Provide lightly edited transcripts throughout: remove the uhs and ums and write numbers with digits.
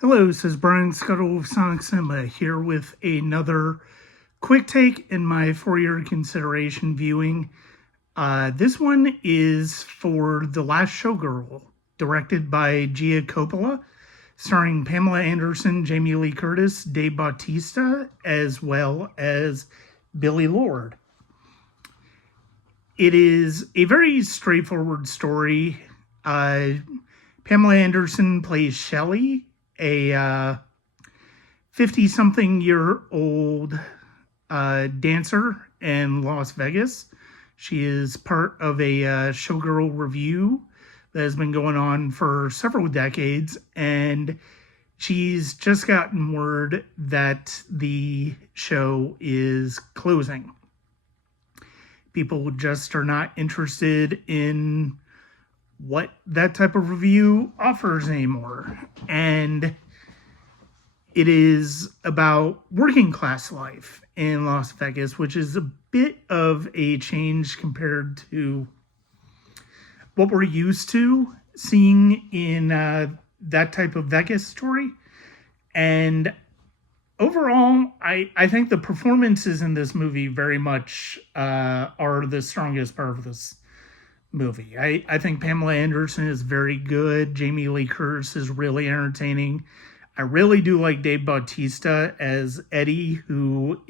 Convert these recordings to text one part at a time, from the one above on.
Hello, says Brian Scuttle of Sonic Cinema here with another quick take in my for-year consideration viewing. This one is for The Last Showgirl, directed by Gia Coppola, starring Pamela Anderson, Jamie Lee Curtis, Dave Bautista, as well as Billie Lourd. It is a very straightforward story. Pamela Anderson plays Shelley, a 50-something-year-old dancer in Las Vegas. She is part of a Showgirl review that has been going on for several decades, and she's just gotten word that the show is closing. People just are not interested in what that type of review offers anymore. And it is about working class life in Las Vegas, which is a bit of a change compared to what we're used to seeing in that type of Vegas story. And overall, I think the performances in this movie very much are the strongest part of this movie. I think Pamela Anderson is very good. Jamie Lee Curtis is really entertaining. I really do like Dave Bautista as Eddie, who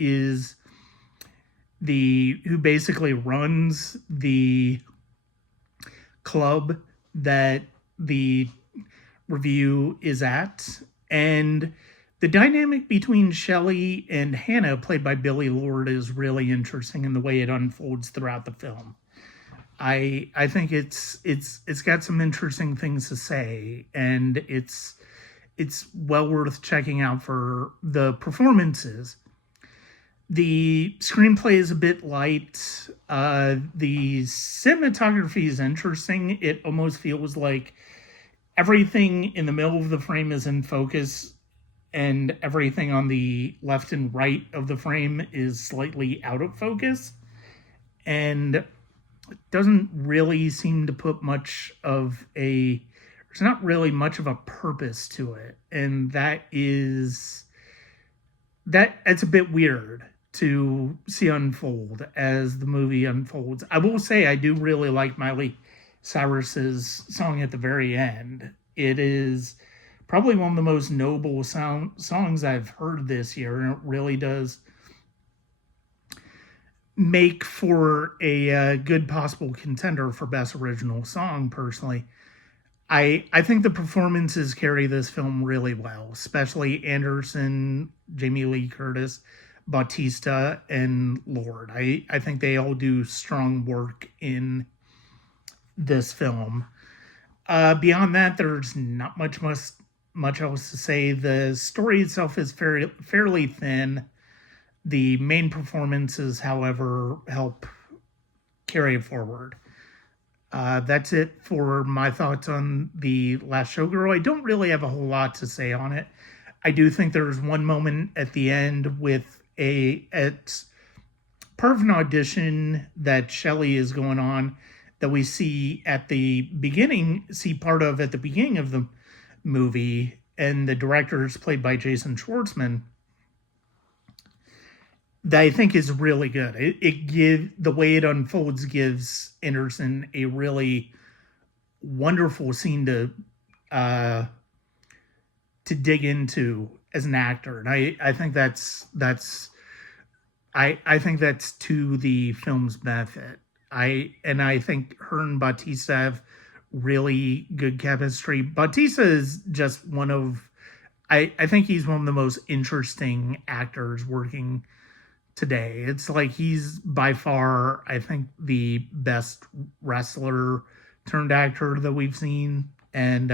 basically runs the club that the review is at. And the dynamic between Shelley and Hannah, played by Billie Lourd, is really interesting in the way it unfolds throughout the film. I think it's got some interesting things to say, and it's well worth checking out for the performances. The screenplay is a bit light. The cinematography is interesting. It almost feels like everything in the middle of the frame is in focus, and everything on the left and right of the frame is slightly out of focus. And doesn't really seem to put there's not really much of a purpose to it. And it's a bit weird to see unfold as the movie unfolds. I will say I do really like Miley Cyrus's song at the very end. It is probably one of the most noble songs I've heard this year, and it really does make for a good possible contender for Best Original Song, personally. I think the performances carry this film really well, especially Anderson, Jamie Lee Curtis, Bautista, and Lourd. I think they all do strong work in this film. Beyond that, there's not much else to say. The story itself is fairly thin. The main performances, however, help carry it forward. That's it for my thoughts on The Last Showgirl. I don't really have a whole lot to say on it. I do think there's one moment at the end with it's part of an audition that Shelley is going on that we see at the beginning of the movie, and the director is played by Jason Schwartzman, that I think is really good. The way it unfolds gives Anderson a really wonderful scene to dig into as an actor, and I think that's to the film's benefit. I think her and Bautista have really good chemistry. Bautista is just I think he's one of the most interesting actors working today. It's like he's by far, I think, the best wrestler turned actor that we've seen, and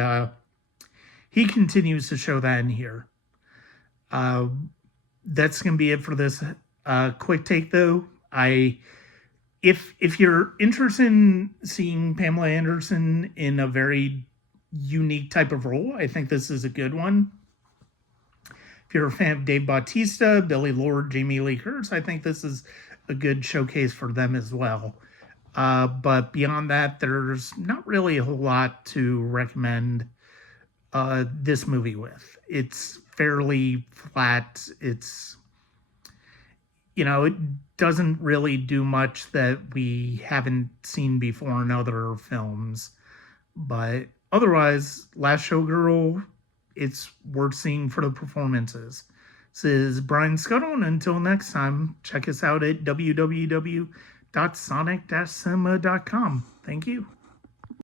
he continues to show that in here. That's gonna be it for this quick take, though. If you're interested in seeing Pamela Anderson in a very unique type of role, I think this is a good one. If you're a fan of Dave Bautista, Billie Lourd, Jamie Lee Curtis, I think this is a good showcase for them as well. But beyond that, there's not really a whole lot to recommend this movie with. It's fairly flat. It's, it doesn't really do much that we haven't seen before in other films. But otherwise, Last Showgirl, it's worth seeing for the performances. This is Brian Scuttle, and until next time, check us out at www.sonic-cinema.com. Thank you.